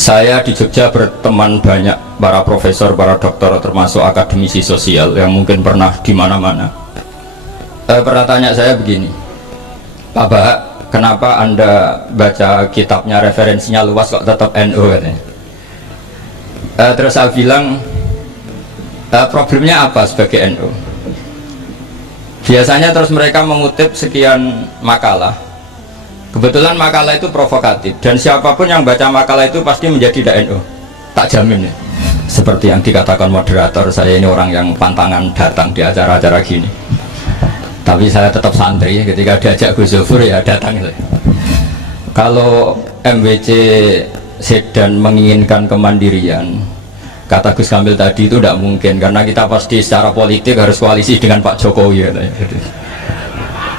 Saya di Jogja berteman banyak para profesor, para dokter, termasuk akademisi sosial yang mungkin pernah di mana-mana. Pernah tanya saya begini, Pak Bahak, kenapa Anda baca kitabnya referensinya luas kok tetap NU katanya. Terus saya bilang, problemnya apa sebagai NU? Biasanya terus mereka mengutip sekian makalah. Kebetulan makalah itu provokatif dan siapapun yang baca makalah itu pasti menjadi NU, tak jamin ya. Seperti yang dikatakan moderator, saya ini orang yang pantangan datang di acara-acara gini. Tapi saya tetap santri, ketika diajak Gus Zofur ya datang. Kalau MWC Sedan menginginkan kemandirian, kata Gus Kamil tadi, itu tidak mungkin karena kita pasti secara politik harus koalisi dengan Pak Jokowi ya.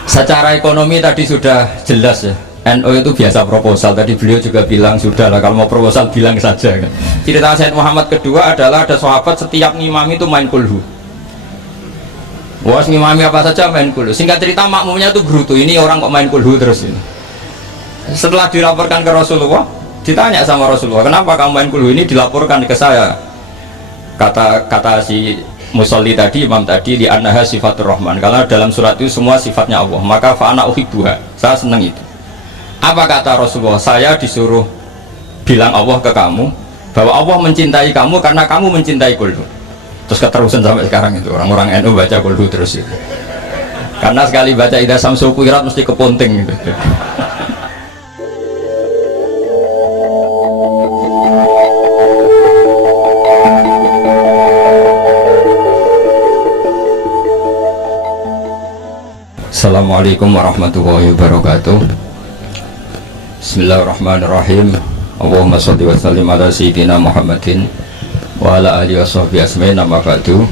Secara ekonomi tadi sudah jelas ya, NU itu biasa proposal. Tadi beliau juga bilang sudah lah, kalau mau proposal bilang saja kan. Cerita Said Muhammad kedua adalah ada sahabat setiap ngimami itu main kulhu. Wah, ngimami apa saja main kulhu. Singkat cerita makmumnya itu gerutu, ini orang kok main kulhu terus ini. Setelah dilaporkan ke Rasulullah, ditanya sama Rasulullah, kenapa kamu main kulhu? Ini dilaporkan ke saya. Kata si musolli tadi, imam tadi, di annaha sifatur rahman, karena dalam surat itu semua sifatnya Allah, maka fa'ana uhibbuha, saya senang itu. Apa kata Rasulullah? Saya disuruh bilang Allah ke kamu bahwa Allah mencintai kamu karena kamu mencintai kulhu. Terus keterusan sampai sekarang itu orang-orang NU baca kulhu terus itu, karena sekali baca idza samsu kuwirat mesti keponting gitu. Assalamualaikum warahmatullahi wabarakatuh. Bismillahirrahmanirrahim. Allahumma sholli wa sallim ala sayyidina Muhammadin wa ala alihi washabbihi ajmain. Amma ba'du.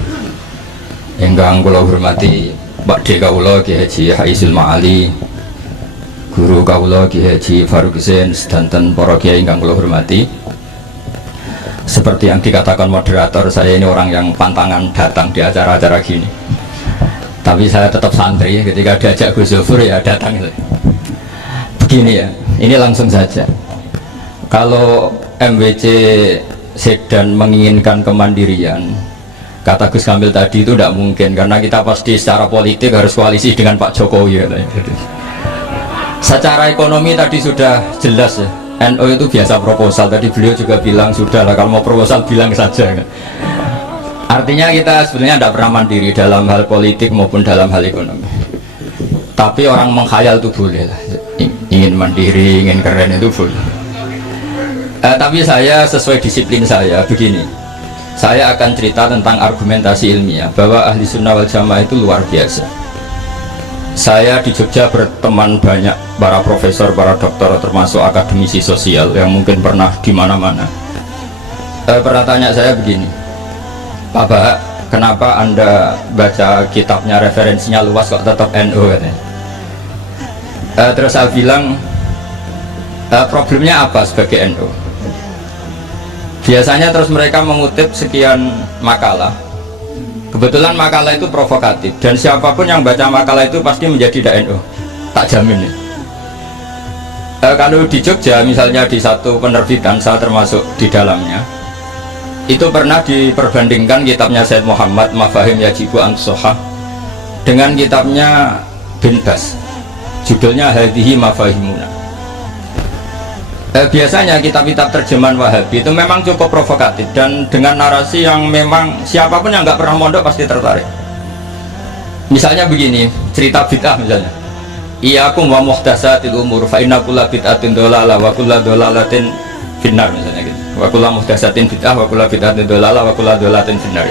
Ingkang kula hormati Pakde kawula Ki Haji Haisul Ma'ali, guru kawula Ki Haji Faruk Zain, sedanten para kiai ingkang kula hormati. Seperti yang dikatakan moderator, saya ini orang yang pantangan datang di acara-acara gini. Tapi saya tetap santri, ketika diajak Gus Zofur ya datang. Begini ya, ini langsung saja. Kalau MWC Sedan menginginkan kemandirian, kata Gus Kamil tadi, itu tidak mungkin karena kita pasti secara politik harus koalisi dengan Pak Jokowi. Secara ekonomi tadi sudah jelas ya, NU itu biasa proposal. Tadi beliau juga bilang sudah lah, kalau mau proposal bilang saja kan. Artinya kita sebenarnya tidak pernah mandiri dalam hal politik maupun dalam hal ekonomi. Tapi orang menghayal itu boleh lah, ingin mandiri, ingin keren itu boleh. Tapi saya sesuai disiplin saya begini, saya akan cerita tentang argumentasi ilmiah bahwa ahli sunnah wal jamaah itu luar biasa. Saya di Jogja berteman banyak para profesor, para dokter, termasuk akademisi sosial yang mungkin pernah di mana-mana. Pernah tanya saya begini, Pak Bahak, kenapa Anda baca kitabnya referensinya luas kok tetap NU katanya. Terus saya bilang, problemnya apa sebagai NU? Biasanya terus mereka mengutip sekian makalah. Kebetulan makalah itu provokatif dan siapapun yang baca makalah itu pasti menjadi NU, tak jamin ya. Kalau di Jogja misalnya di satu penerbitan, saya termasuk di dalamnya, itu pernah diperbandingkan kitabnya Said Muhammad Mafahim Yajibu An-Sohah dengan kitabnya Bin Bas, judulnya Hadhihi Mafahimuna. Biasanya kitab-kitab terjemahan Wahabi itu memang cukup provokatif dan dengan narasi yang memang siapapun yang nggak pernah mondok pasti tertarik. Misalnya begini, cerita bid'ah misalnya, iyyakum wa muhdatsatil umur fa inna kulla bid'atin dhalalah wa kulla dhalalatin finnar, misalnya gitu. Wa kullu muhdatsatin bid'ah wa kullu bid'atin dhalalah wa kullu dhalalatin finnar.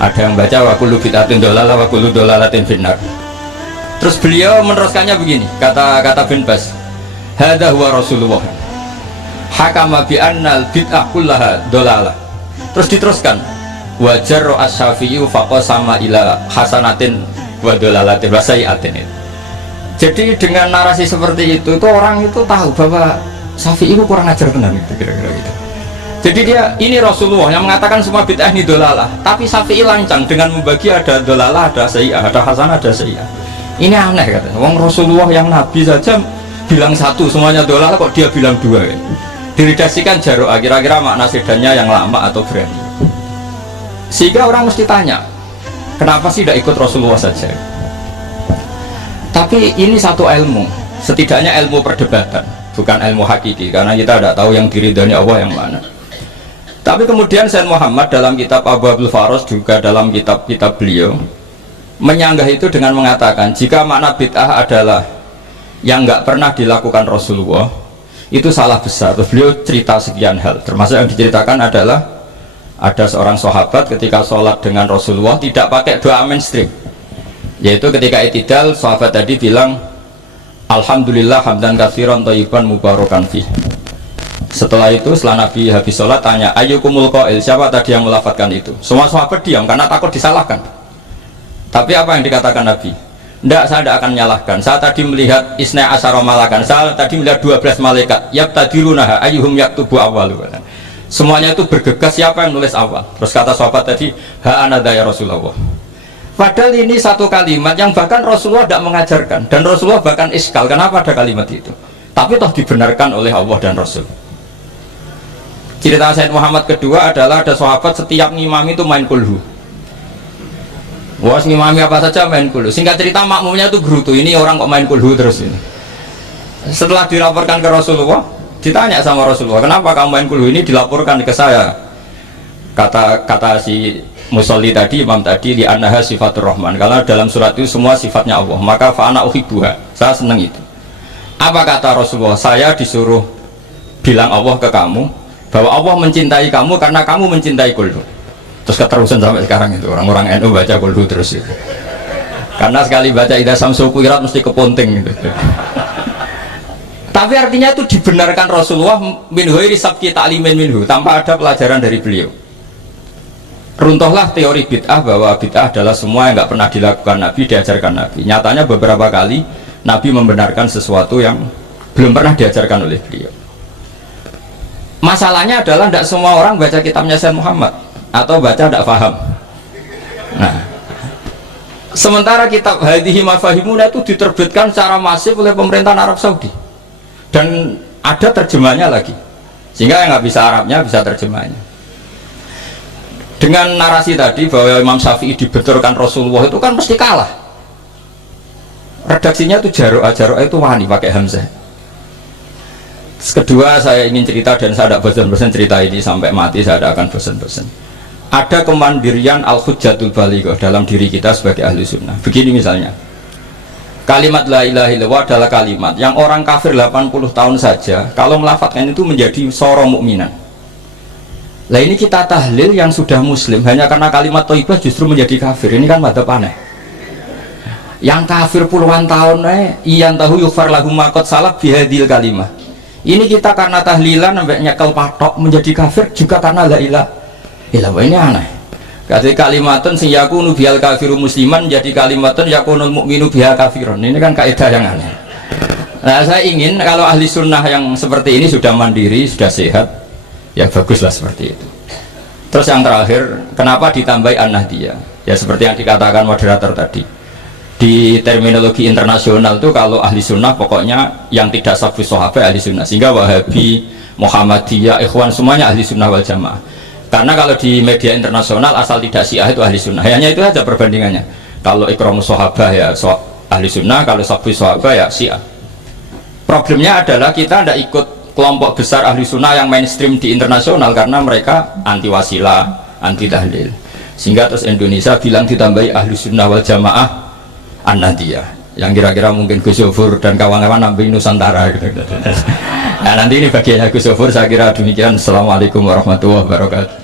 Ada yang baca wa kullu bid'atin dhalalah wa kullu dhalalatin finnar. Terus beliau meneruskannya begini, kata Bin Bas, hadza huwa Rasulullah hakama bi annal bid'ah kullaha dhalalah. Terus diteruskan, wa jarra asy-Syafi'i faqasama ila hasanatin wa dhalalatin wa sayyi'atin. Jadi dengan narasi seperti itu tuh orang itu tahu bahwa Syafi'i itu kurang ajar benar gitu, kira-kira gitu. Jadi dia, ini Rasulullah yang mengatakan semua bid'ah ini dolalah, tapi Syafi'i lancang dengan membagi ada dolalah, ada sayyi'ah, ada hasanah, ada sayyi'ah. Ini aneh katanya. Wong Rasulullah yang Nabi saja bilang satu semuanya dolalah, kok dia bilang dua kan? diredaksikan jaro'ah, kira-kira makna sedannya yang lama atau berani. Sehingga orang mesti tanya, kenapa sih tidak ikut Rasulullah saja? Tapi ini satu ilmu, setidaknya ilmu perdebatan, bukan ilmu hakiki, karena kita tidak tahu yang diridhani Allah yang mana. Tapi kemudian Sayyid Muhammad dalam kitab Abu Abdul Faros, juga dalam kitab-kitab beliau menyanggah itu dengan mengatakan, jika makna bid'ah adalah yang nggak pernah dilakukan Rasulullah, itu salah besar. Terus beliau cerita sekian hal, termasuk yang diceritakan adalah ada seorang sahabat ketika sholat dengan Rasulullah tidak pakai doa mainstream, yaitu ketika i'tidal sahabat tadi bilang alhamdulillah hamdan katsiran thayyiban mubarakan fih. Setelah itu setelah Nabi habis sholat tanya ayyukumul qail, siapa tadi yang melafadzkan itu? Semua sahabat diam karena takut disalahkan. Tapi apa yang dikatakan Nabi? Tidak, saya tidak akan menyalahkan. Saya tadi melihat isna asyara malakan, saya tadi melihat 12 malaikat yabtadirunaha ayyuhum yaktubu awwalu. Semuanya itu bergegas siapa yang nulis awal. Terus kata sahabat tadi, ha anada ya Rasulullah. Padahal ini satu kalimat yang bahkan Rasulullah tidak mengajarkan, dan Rasulullah bahkan iskal kenapa ada kalimat itu. Tapi toh dibenarkan oleh Allah dan Rasul. Cerita Sayyid Muhammad kedua adalah ada sahabat setiap ngimami itu main kulhu. Wah, ngimami apa saja main kulhu. Singkat cerita makmumnya itu gerutu. Ini orang kok main kulhu terus ini. Setelah dilaporkan ke Rasulullah, ditanya sama Rasulullah, kenapa kamu main kulhu? Ini dilaporkan ke saya. Kata si musolli tadi, imam tadi, di annaha sifatur rahman, karena dalam surat itu semua sifatnya Allah, maka fa'ana uhibbuha, saya senang itu. Apa kata Rasulullah? Saya disuruh bilang Allah ke kamu bahwa Allah mencintai kamu karena kamu mencintai kulhu. Terus keterusan sampai sekarang itu orang-orang NU baca kulhu terus itu, karena sekali baca idza samsu kuwirat mesti keponting gitu. Tapi artinya itu dibenarkan Rasulullah min ghairi sabqi ta'limin minhu, tanpa ada pelajaran dari beliau. Runtuhlah teori bid'ah bahwa bid'ah adalah semua yang nggak pernah dilakukan Nabi, diajarkan Nabi. Nyatanya beberapa kali Nabi membenarkan sesuatu yang belum pernah diajarkan oleh beliau. Masalahnya adalah tidak semua orang baca kitabnya Sayyid Muhammad atau baca tidak paham. Nah, sementara kitab Hadhihi Mafahimuna itu diterbitkan secara masif oleh pemerintahan Arab Saudi. Dan ada terjemahnya lagi, sehingga yang nggak bisa Arabnya bisa terjemahnya. Dengan narasi tadi bahwa Imam Syafi'i dibenturkan Rasulullah itu kan mesti kalah. Redaksinya itu jaro'ah itu wani pakai hamzah. Kedua, saya ingin cerita dan saya tidak bosan-bosan cerita ini sampai mati, saya tidak akan bosan-bosan. Ada kemandirian al-hujjatul balighah dalam diri kita sebagai ahli sunnah. Begini misalnya, kalimat la ilaha illallah adalah kalimat yang orang kafir 80 tahun saja kalau melafadzkan itu menjadi soro mukminan. Lah ini kita tahlil yang sudah muslim hanya karena kalimat thayyibah justru menjadi kafir. Ini kan madzhab aneh. Yang kafir puluhan tahun iyan tahu yufar lahum ma qad salaf bihadil kalimah. Ini kita karena tahlilan sampai nyekel patok menjadi kafir juga karena la ilaha illallah. Ini aneh. Kata kalimatun sing yakunu bihal kafiru musliman jadi kalimatun yakunul mukminu biha kafirun. Ini kan kaidah yang aneh. Nah, saya ingin kalau ahli sunnah yang seperti ini sudah mandiri, sudah sehat, ya baguslah seperti itu. Terus yang terakhir, kenapa ditambahi an-nahdiyah? Ya seperti yang dikatakan moderator tadi. Di terminologi internasional itu kalau ahli sunnah pokoknya yang tidak sabus sahabat ahli sunnah, sehingga Wahabi, Muhammadiyah, Ikhwan semuanya ahli sunnah wal jamaah. Karena kalau di media internasional asal tidak Syiah itu ahli sunnah, hanya itu saja perbandingannya. Kalau ikramus sahabah ya ahli sunnah, kalau sabus sahabah ya Syiah. Problemnya adalah kita tidak ikut kelompok besar ahli sunnah yang mainstream di internasional karena mereka anti wasilah, anti tahlil. Sehingga terus Indonesia bilang ditambahi ahli sunnah wal jamaah an-nahdiyah, yang kira-kira mungkin Gus Yofur dan kawan-kawan nambahin Nusantara gitu. Nah nanti ini bagiannya Gus Yofur, saya kira demikian. Assalamualaikum warahmatullahi wabarakatuh.